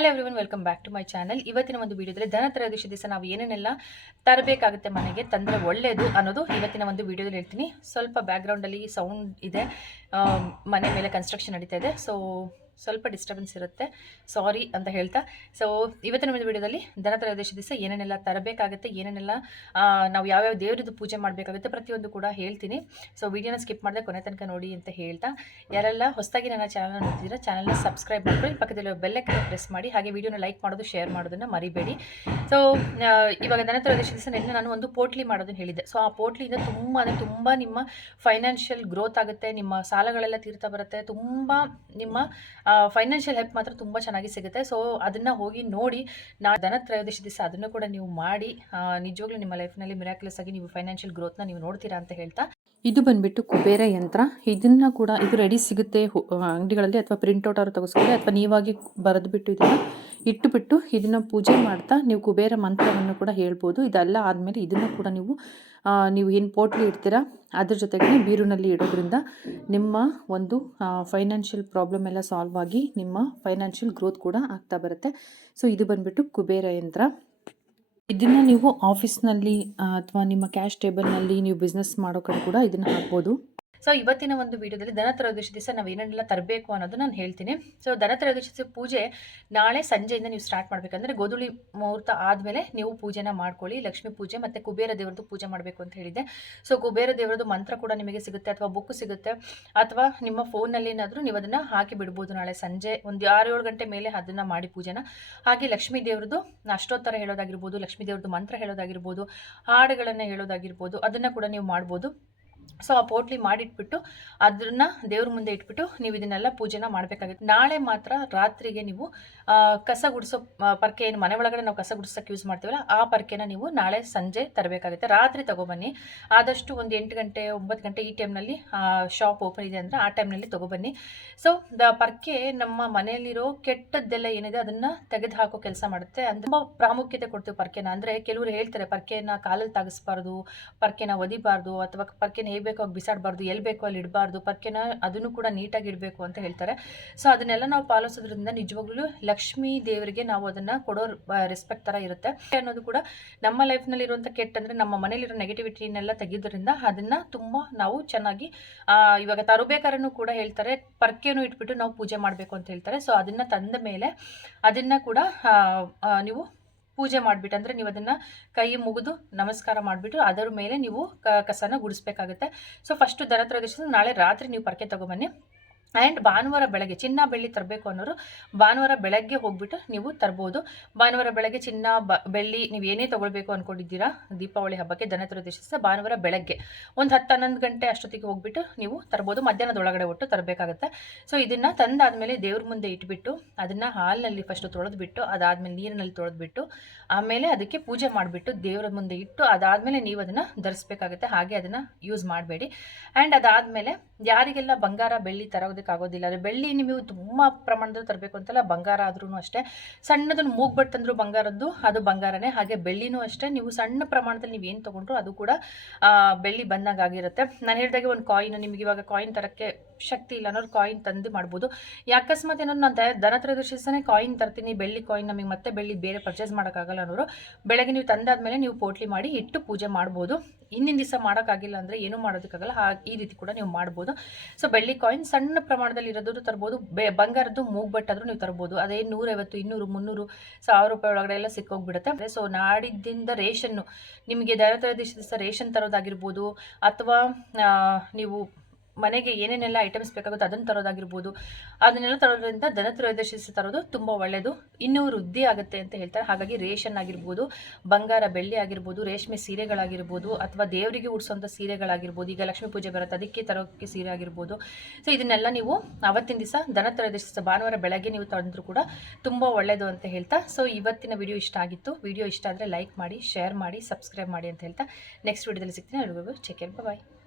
Hello everyone welcome back to my channel ಇವತ್ತಿನ ಒಂದು ವಿಡಿಯೋದಲ್ಲಿ ಧನ ತ್ರಯೋದಶಿ ದಿವಸ ನಾವು ಏನೇನೆಲ್ಲ ತರಬೇಕಾಗುತ್ತೆ ಮನೆಗೆ, ತಂದರೆ ಒಳ್ಳೆಯದು ಅನ್ನೋದು ಇವತ್ತಿನ ಒಂದು ವಿಡಿಯೋದಲ್ಲಿ ಹೇಳ್ತೀನಿ. ಸ್ವಲ್ಪ ಬ್ಯಾಕ್ಗ್ರೌಂಡಲ್ಲಿ ಸೌಂಡ್ ಇದೆ. ಮನೆ ಮೇಲೆ ಕನ್ಸ್ಟ್ರಕ್ಷನ್ ನಡೀತಾ ಇದೆ. ಸೊ ಸ್ವಲ್ಪ ಡಿಸ್ಟರ್ಬೆನ್ಸ್ ಇರುತ್ತೆ. ಸಾರಿ ಅಂತ ಹೇಳ್ತಾ. ಸೊ ಇವತ್ತಿನ ಒಂದು ವಿಡಿಯೋದಲ್ಲಿ ದನ ತ್ರಯೋದಶಿ ದಿವಸ ಏನೇನೆಲ್ಲ ತರಬೇಕಾಗುತ್ತೆ, ಏನೇನೆಲ್ಲ ನಾವು ಯಾವ್ಯಾವ ದೇವರದ್ದು ಪೂಜೆ ಮಾಡಬೇಕಾಗುತ್ತೆ ಪ್ರತಿಯೊಂದು ಕೂಡ ಹೇಳ್ತೀನಿ. ಸೊ ವಿಡಿಯೋನ ಸ್ಕಿಪ್ ಮಾಡಿದೆ ಕೊನೆ ತನಕ ನೋಡಿ ಅಂತ ಹೇಳ್ತಾ. ಯಾರೆಲ್ಲ ಹೊಸದಾಗಿ ನನ್ನ ಚಾನಲ್ ನೋಡ್ತಿದ್ದೀರಾ ಚಾನಲ್ನ ಸಬ್ಸ್ಕ್ರೈಬ್ ಮಾಡ್ಕೊಳ್ಳಿ. ಪಕ್ಕದಲ್ಲಿ ಬೆಲ್ಲಕ್ಕೆ ಪ್ರೆಸ್ ಮಾಡಿ, ಹಾಗೆ ವಿಡಿಯೋನ ಲೈಕ್ ಮಾಡೋದು ಶೇರ್ ಮಾಡೋದನ್ನು ಮರಿಬೇಡಿ. ಸೊ ಇವಾಗ ದನ ತ್ರಯೋದಶಿ ದಿವಸ ನಿನ್ನೆ ನಾನು ಒಂದು ಪೋಟ್ಲಿ ಮಾಡೋದನ್ನು ಹೇಳಿದ್ದೆ. ಸೊ ಆ ಪೋಟ್ಲಿಯಿಂದ ತುಂಬ, ಅಂದರೆ ತುಂಬ ನಿಮ್ಮ ಫೈನಾನ್ಷಿಯಲ್ ಗ್ರೋತ್ ಆಗುತ್ತೆ, ನಿಮ್ಮ ಸಾಲಗಳೆಲ್ಲ ತೀರ್ತಾ ಬರುತ್ತೆ, ತುಂಬ ನಿಮ್ಮ ಫೈನಾನ್ಷಿಯಲ್ ಹೆಲ್ಪ್ ಮಾತ್ರ ತುಂಬ ಚೆನ್ನಾಗಿ ಸಿಗುತ್ತೆ. ಸೊ ಅದನ್ನು ಹೋಗಿ ನೋಡಿ ನಾ ಧನ ತ್ರಯೋದಶಿ ದಿವಸ ಅದನ್ನು ಕೂಡ ನೀವು ಮಾಡಿ ನಿಜವಾಗ್ಲೂ ನಿಮ್ಮ ಲೈಫ್ನಲ್ಲಿ ಮಿರಾಕ್ಯುಲಸ್ ಆಗಿ ನೀವು ಫೈನಾನ್ಷಿಯಲ್ ಗ್ರೋತ್ನ ನೀವು ನೋಡ್ತೀರಾ ಅಂತ ಹೇಳ್ತಾ, ಇದು ಬಂದ್ಬಿಟ್ಟು ಕುಬೇರ ಯಂತ್ರ. ಇದನ್ನ ಕೂಡ, ಇದು ರೆಡಿ ಸಿಗುತ್ತೆ ಅಂಗಡಿಗಳಲ್ಲಿ ಅಥವಾ ಪ್ರಿಂಟ್ಔಟ್ ಅವರು ತೆಗೆಸ್ಕೊಳ್ಳಿ ಅಥವಾ ನೀವಾಗಿ ಬರೆದುಬಿಟ್ಟು ಇದನ್ನು ಇಟ್ಟುಬಿಟ್ಟು ಇದನ್ನ ಪೂಜೆ ಮಾಡ್ತಾ ನೀವು ಕುಬೇರ ಮಂತ್ರವನ್ನು ಕೂಡ ಹೇಳ್ಬೋದು. ಇದೆಲ್ಲ ಆದಮೇಲೆ ಇದನ್ನು ಕೂಡ ನೀವು ನೀವು ಏನು ಪೋಟ್ಲಿ ಇಡ್ತೀರಾ, ಅದ್ರ ಜೊತೆಗೆ ಬೀರುನಲ್ಲಿ ಇಡೋದ್ರಿಂದ ನಿಮ್ಮ ಒಂದು ಫೈನಾನ್ಷಿಯಲ್ ಪ್ರಾಬ್ಲಮ್ ಎಲ್ಲ ಸಾಲ್ವ್ ಆಗಿ ನಿಮ್ಮ ಫೈನಾನ್ಷಿಯಲ್ ಗ್ರೋತ್ ಕೂಡ ಆಗ್ತಾ ಬರುತ್ತೆ. ಸೊ ಇದು ಬಂದ್ಬಿಟ್ಟು ಕುಬೇರ ಯಂತ್ರ. ಇದನ್ನು ನೀವು ಆಫೀಸ್ನಲ್ಲಿ ಅಥವಾ ನಿಮ್ಮ ಕ್ಯಾಶ್ ಟೇಬಲ್ನಲ್ಲಿ ನೀವು ಬಿಸ್ನೆಸ್ ಮಾಡೋ ಕಡೆ ಕೂಡ ಇದನ್ನು ಹಾಕ್ಬೋದು. ಸೊ ಇವತ್ತಿನ ಒಂದು ವಿಡಿಯೋದಲ್ಲಿ ಧನತ್ರಯೋದಶಿ ದಿವಸ ನಾವು ಏನೇನೆಲ್ಲ ತರಬೇಕು ಅನ್ನೋದು ನಾನು ಹೇಳ್ತೀನಿ. ಸೊ ಧನತ್ರಯೋದಶಿ ಪೂಜೆ ನಾಳೆ ಸಂಜೆಯಿಂದ ನೀವು ಸ್ಟಾರ್ಟ್ ಮಾಡಬೇಕಂದ್ರೆ ಗೋಧುಳಿ ಮುಹೂರ್ತ ಆದಮೇಲೆ ನೀವು ಪೂಜೆನ ಮಾಡ್ಕೊಳ್ಳಿ, ಲಕ್ಷ್ಮೀ ಪೂಜೆ ಮತ್ತು ಕುಬೇರ ದೇವರದ್ದು ಪೂಜೆ ಮಾಡಬೇಕು ಅಂತ ಹೇಳಿದೆ ಸೊ ಕುಬೇರ ದೇವರದ್ದು ಮಂತ್ರ ಕೂಡ ನಿಮಗೆ ಸಿಗುತ್ತೆ ಅಥವಾ ಬುಕ್ ಸಿಗುತ್ತೆ ಅಥವಾ ನಿಮ್ಮ ಫೋನಲ್ಲಿ ಏನಾದರೂ ನೀವು ಅದನ್ನು ಹಾಕಿ ಬಿಡ್ಬೋದು ನಾಳೆ ಸಂಜೆ. ಒಂದು ಆರು ಏಳು ಗಂಟೆ ಮೇಲೆ ಅದನ್ನು ಮಾಡಿ ಪೂಜೆನ. ಹಾಗೆ ಲಕ್ಷ್ಮೀ ದೇವ್ರದ್ದು ಅಷ್ಟೋತ್ತರ ಹೇಳೋದಾಗಿರ್ಬೋದು, ಲಕ್ಷ್ಮೀ ದೇವ್ರದ್ದು ಮಂತ್ರ ಹೇಳೋದಾಗಿರ್ಬೋದು, ಹಾಡುಗಳನ್ನು ಹೇಳೋದಾಗಿರ್ಬೋದು, ಅದನ್ನು ಕೂಡ ನೀವು ಮಾಡ್ಬೋದು. ಸೊ ಆ ಪೋಟ್ಲಿ ಮಾಡಿಟ್ಬಿಟ್ಟು ಅದನ್ನ ದೇವ್ರ ಮುಂದೆ ಇಟ್ಬಿಟ್ಟು ನೀವು ಇದನ್ನೆಲ್ಲ ಪೂಜೆನ ಮಾಡಬೇಕಾಗುತ್ತೆ. ನಾಳೆ ಮಾತ್ರ ರಾತ್ರಿಗೆ ನೀವು ಕಸ ಗುಡಿಸೋ ಪರ್ಕೆ ಏನು ಮನೆ ಒಳಗಡೆ ನಾವು ಕಸ ಗುಡಿಸೋಕೆ ಯೂಸ್ ಮಾಡ್ತೀವಲ್ಲ, ಆ ಪರ್ಕೆನ ನೀವು ನಾಳೆ ಸಂಜೆ ತರಬೇಕಾಗುತ್ತೆ. ರಾತ್ರಿ ತಗೊಬನ್ನಿ. ಆದಷ್ಟು ಒಂದು ಎಂಟು ಗಂಟೆ, ಒಂಬತ್ತು ಗಂಟೆ ಈ ಟೈಮ್ನಲ್ಲಿ ಶಾಪ್ ಓಪನ್ ಇದೆ ಅಂದರೆ ಆ ಟೈಮ್ನಲ್ಲಿ ತಗೊಬನ್ನಿ. ಸೊ ದ ಪರ್ಕೆ ನಮ್ಮ ಮನೆಯಲ್ಲಿರೋ ಕೆಟ್ಟದ್ದೆಲ್ಲ ಏನಿದೆ ಅದನ್ನು ತೆಗೆದು ಹಾಕೋ ಕೆಲಸ ಮಾಡುತ್ತೆ. ಅಂದರೆ ತುಂಬ ಪ್ರಾಮುಖ್ಯತೆ ಕೊಡ್ತೀವಿ ಪರ್ಕೆನ. ಅಂದರೆ ಕೆಲವರು ಹೇಳ್ತಾರೆ ಪರ್ಕೆನ ಕಾಲಲ್ಲಿ ತಾಗಿಸ್ಬಾರ್ದು, ಪರ್ಕೆನ ಒದಿಬಾರ್ದು, ಅಥವಾ ಪರ್ಕೆನ ಹೇಗೆ ಬೇಕೋ ಬಿಸಾಡಬಾರ್ದು ಎಲ್ಲಿ ಬೇಕೋ ಅಲ್ಲಿ ಇಡಬಾರ್ದು ಪರ್ಕೆನ ಅದನ್ನು ಕೂಡ ನೀಟಾಗಿ ಇಡಬೇಕು ಅಂತ ಹೇಳ್ತಾರೆ. ಸೊ ಅದನ್ನೆಲ್ಲ ನಾವು ಪಾಲಿಸೋದ್ರಿಂದ ನಿಜವಾಗ್ಲೂ ಲಕ್ಷ್ಮೀ ದೇವರಿಗೆ ನಾವು ಅದನ್ನು ಕೊಡೋ ರೆಸ್ಪೆಕ್ಟ್ ಥರ ಇರುತ್ತೆ. ಅನ್ನೋದು ಕೂಡ ನಮ್ಮ ಲೈಫ್ನಲ್ಲಿ ಇರುವಂಥ ಕೆಟ್ಟ ಅಂದರೆ ನಮ್ಮ ಮನೇಲಿರೋ ನೆಗೆಟಿವಿಟಿನೆಲ್ಲ ತೆಗೆಯೋದ್ರಿಂದ ಅದನ್ನು ತುಂಬ ನಾವು ಚೆನ್ನಾಗಿ ಇವಾಗ ತರಬೇಕಾರನು ಕೂಡ ಹೇಳ್ತಾರೆ. ಪರ್ಕೆನೂ ಇಟ್ಬಿಟ್ಟು ನಾವು ಪೂಜೆ ಮಾಡಬೇಕು ಅಂತ ಹೇಳ್ತಾರೆ. ಸೊ ಅದನ್ನು ತಂದ ಮೇಲೆ ಅದನ್ನು ಕೂಡ ನೀವು ಪೂಜೆ ಮಾಡಿಬಿಟ್ಟು ಅಂದರೆ ನೀವು ಅದನ್ನು ಕೈ ಮುಗಿದು ನಮಸ್ಕಾರ ಮಾಡಿಬಿಟ್ಟು ಅದರ ಮೇಲೆ ನೀವು ಕಸನ ಗುಡಿಸ್ಬೇಕಾಗುತ್ತೆ. ಸೊ ಫಸ್ಟು ದನ ತ್ರಯೋದಶಿ ನಾಳೆ ರಾತ್ರಿ ನೀವು ಪರಕೆ ತೊಗೊಬನ್ನಿ. ಆ್ಯಂಡ್ ಭಾನುವಾರ ಬೆಳಗ್ಗೆ ಚಿನ್ನ ಬೆಳ್ಳಿ ತರಬೇಕು ಅನ್ನೋರು ಭಾನುವಾರ ಬೆಳಗ್ಗೆ ಹೋಗ್ಬಿಟ್ಟು ನೀವು ತರ್ಬೋದು. ಭಾನುವಾರ ಬೆಳಗ್ಗೆ ಚಿನ್ನ ಬ, ಬೆಳ್ಳಿ ನೀವು ಏನೇ ತೊಗೊಳ್ಬೇಕು ಅಂದ್ಕೊಂಡಿದ್ದೀರಾ ದೀಪಾವಳಿ ಹಬ್ಬಕ್ಕೆ ದಿವಸ ಭಾನುವಾರ ಬೆಳಗ್ಗೆ. ಒಂದು ಹತ್ತು ಹನ್ನೊಂದು ಗಂಟೆ ಅಷ್ಟೊತ್ತಿಗೆ ಹೋಗ್ಬಿಟ್ಟು ನೀವು ತರ್ಬೋದು. ಮಧ್ಯಾಹ್ನದ ಒಳಗಡೆ ಒಟ್ಟು ತರಬೇಕಾಗುತ್ತೆ. ಸೊ ಇದನ್ನು ತಂದಾದಮೇಲೆ ದೇವ್ರ ಮುಂದೆ ಇಟ್ಬಿಟ್ಟು, ಅದನ್ನು ಹಾಲಿನಲ್ಲಿ ಫಸ್ಟು ತೊಳೆದ್ಬಿಟ್ಟು, ಅದಾದಮೇಲೆ ನೀರಿನಲ್ಲಿ ತೊಳೆದ್ಬಿಟ್ಟು, ಆಮೇಲೆ ಅದಕ್ಕೆ ಪೂಜೆ ಮಾಡಿಬಿಟ್ಟು ದೇವರ ಮುಂದೆ ಇಟ್ಟು, ಅದಾದಮೇಲೆ ನೀವು ಅದನ್ನು ಧರಿಸ್ಬೇಕಾಗುತ್ತೆ. ಹಾಗೆ ಅದನ್ನು ಯೂಸ್ ಮಾಡಬೇಡಿ. ಆ್ಯಂಡ್ ಅದಾದಮೇಲೆ ಯಾರಿಗೆಲ್ಲ ಬಂಗಾರ, ಬೆಳ್ಳಿ ತರೋದಕ್ಕೆ ಆಗೋದಿಲ್ಲ ಅಂದರೆ ಬೆಳ್ಳಿ ನೀವು ತುಂಬ ಪ್ರಮಾಣದಲ್ಲಿ ತರಬೇಕು ಅಂತಲ್ಲ, ಬಂಗಾರ ಆದ್ರೂ ಅಷ್ಟೇ. ಸಣ್ಣದನ್ನು ಮೂಗ್ಬಟ್ಟು ತಂದ್ರು ಬಂಗಾರದ್ದು, ಅದು ಬಂಗಾರನೇ. ಹಾಗೆ ಬೆಳ್ಳಿನೂ ಅಷ್ಟೇ. ನೀವು ಸಣ್ಣ ಪ್ರಮಾಣದಲ್ಲಿ ನೀವು ಏನು ತೊಗೊಂಡ್ರು ಅದು ಕೂಡ ಬೆಳ್ಳಿ ಬಂದಾಗ ಆಗಿರುತ್ತೆ. ನಾನು ಹೇಳಿದಾಗೆ ಒಂದು ಕಾಯಿನ್ ನಿಮಗೆ ಇವಾಗ ಕಾಯಿನ್ ತರೋಕ್ಕೆ ಶಕ್ತಿ ಇಲ್ಲ, ಅನ್ನೋರು ಕಾಯಿನ್ ತಂದು ಮಾಡ್ಬೋದು. ಅಕಸ್ಮಾತ್ ಏನಾದ್ರು ನಾನು ದನ ಕಾಯಿನ್ ತರ್ತೀನಿ, ಬೆಳ್ಳಿ ಕಾಯಿನ್ ನಮಗೆ ಮತ್ತೆ ಬೆಳ್ಳಿ ಬೇರೆ ಪರ್ಚೇಸ್ ಮಾಡೋಕ್ಕಾಗಲ್ಲ ಅನ್ನೋರು, ಬೆಳಗ್ಗೆ ನೀವು ತಂದಾದಮೇಲೆ ನೀವು ಪೋಟ್ಲಿ ಮಾಡಿ ಇಟ್ಟು ಪೂಜೆ ಮಾಡ್ಬೋದು. ಹಿಂದಿನ ದಿವಸ ಮಾಡೋಕ್ಕಾಗಿಲ್ಲ ಅಂದರೆ ಏನೂ ಮಾಡೋದಕ್ಕಾಗಲ್ಲ ಹಾ ಈ ರೀತಿ ಕೂಡ ನೀವು ಮಾಡ್ಬೋದು. ಸೊ ಬೆಳ್ಳಿ ಕಾಯಿನ್ ಸಣ್ಣ ಪ್ರಮಾಣದಲ್ಲಿ ಇರೋದು ತರ್ಬೋದು, ಬೆ, ಬಂಗಾರದ್ದು ಮೂಗ್ಬಟ್ಟಾದರೂ ನೀವು ತರ್ಬೋದು. ಅದೇ ನೂರೈವತ್ತು, ಇನ್ನೂರು, ಮುನ್ನೂರು ಸಾವಿರ ರೂಪಾಯಿ ಒಳಗಡೆ ಎಲ್ಲ ಸಿಕ್ಕೋಗ್ಬಿಡುತ್ತೆ. ಸೊ ನಾಡಿದ್ದಿಂದ ರೇಷನ್ನು, ನಿಮಗೆ ದರ ದಿವಸ ರೇಷನ್ ತರೋದಾಗಿರ್ಬೋದು, ಅಥವಾ ನೀವು ಮನೆಗೆ ಏನೇನೆಲ್ಲ ಐಟಮ್ಸ್ ಬೇಕಾಗುತ್ತೋ ಅದನ್ನು ತರೋದಾಗಿರ್ಬೋದು. ಅದನ್ನೆಲ್ಲ ತರೋದ್ರಿಂದ ದನ ತ್ರಯೋದಶಿ ತರೋದು ತುಂಬ ಒಳ್ಳೆಯದು ಇನ್ನೂ ವೃದ್ಧಿ ಆಗುತ್ತೆ ಅಂತ ಹೇಳ್ತಾರೆ. ಹಾಗಾಗಿ ರೇಷನ್ ಆಗಿರ್ಬೋದು, ಬಂಗಾರ, ಬೆಳ್ಳಿ ಆಗಿರ್ಬೋದು, ರೇಷ್ಮೆ ಸೀರೆಗಳಾಗಿರ್ಬೋದು ಅಥವಾ ದೇವರಿಗೆ ಉಡಿಸೋಂಥ ಸೀರೆಗಳಾಗಿರ್ಬೋದು, ಈಗ ಲಕ್ಷ್ಮೀ ಪೂಜೆ ಬರುತ್ತೆ, ಅದಕ್ಕೆ ತರೋಕ್ಕೆ ಸೀರೆ ಆಗಿರ್ಬೋದು. ಸೊ ಇದನ್ನೆಲ್ಲ ನೀವು ಅವತ್ತಿನ ದಿವಸ ದನ ತ್ರಯೋದಶಿ ದಿವಸ ಭಾನುವಾರ ಬೆಳಗ್ಗೆ ನೀವು ತಂದರೂ ಕೂಡ ತುಂಬ ಒಳ್ಳೆಯದು ಅಂತ ಹೇಳ್ತಾ. ಸೊ ಇವತ್ತಿನ ವಿಡಿಯೋ ಇಷ್ಟ ಆಗಿತ್ತು. ವಿಡಿಯೋ ಇಷ್ಟ ಆದರೆ ಲೈಕ್ ಮಾಡಿ ಶೇರ್ ಮಾಡಿ ಸಬ್ಸ್ಕ್ರೈಬ್ ಮಾಡಿ ಅಂತ ಹೇಳ್ತಾ. ನೆಕ್ಸ್ಟ್ ವಿಡಿಯೋದಲ್ಲಿ ಸಿಗ್ತೀನಿ. ಅಲ್ಲಿವರೆಗೂ ಚೆಕ್ ಬಾಯ್